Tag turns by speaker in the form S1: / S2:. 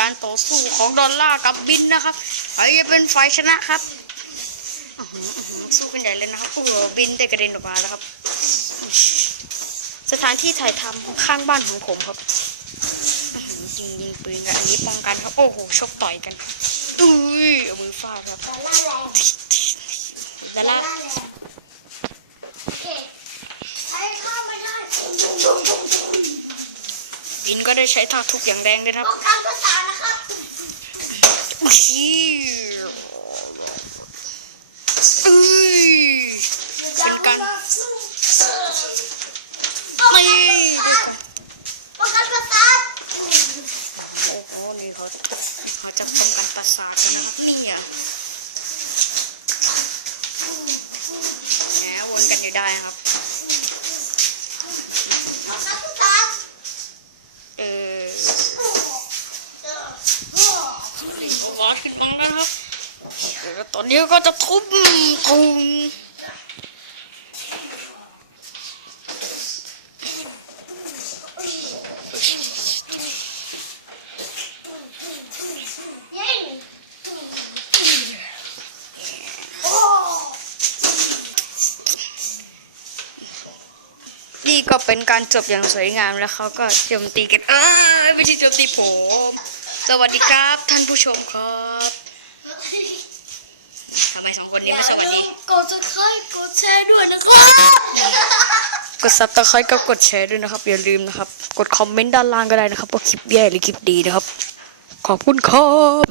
S1: การต่อสู้ของดอลลาร์กับบินนะครับใครจะเป็นฝ่ายชนะครับอื้อหืออื้อหือสู้กันใหญ่เลยนะครับโอ้โหบินได้กระเด็นออกมาแล้วครับ สถานที่ถ่ายทำข้างบ้านของผมครับอื้อหือยิงยิงปืนกันอันนี้ป้องกันครับโอ้โหชกต่อยกันอุ้ยเอามือฟาดครับ
S2: ดอลลาร์แรง
S1: ดอลลาร์
S2: แรง โอเคไอ้ข้ามไม่ได้
S1: บินก็ได้ใช้ท่าทุกอย่างแรงเลยนะครับ
S2: ต้องการภาษานะครับ
S1: อุ้ยอุ้ยเป็นการ
S2: ต้องการต้องการภาษา
S1: โอ้โหนี่เขาเขาจะป้องกันประสาทนะครับนี่อะแหมวนกันอยู่ได้นะครับ
S2: ต้องการภาษา
S1: เออ วอดขึ้นมาแล้วครับตอนนี้ก็จะทุบทุบนี่ก็เป็นการจบอย่างสวยงามแล้วเขาก็โจมตีกัน เอ้ยไม่ใช่โจมตีผม สวัสดีครับท่านผู้ชมครับทำไมสองคน
S2: อ
S1: นี้
S2: ย่า
S1: ไม่สวัส
S2: ลื
S1: ดี
S2: มกดซับสไครต์กดแชร์ด้วยนะครับ
S1: กดซับสไครต์กับกดแชร์ด้วยนะครับ อย่าลืมนะครับ กดคอมเมนต์ด้านล่างก็ได้นะครับว่าคลิปแย่หรือคลิปดีนะครับ ขอบคุณครับ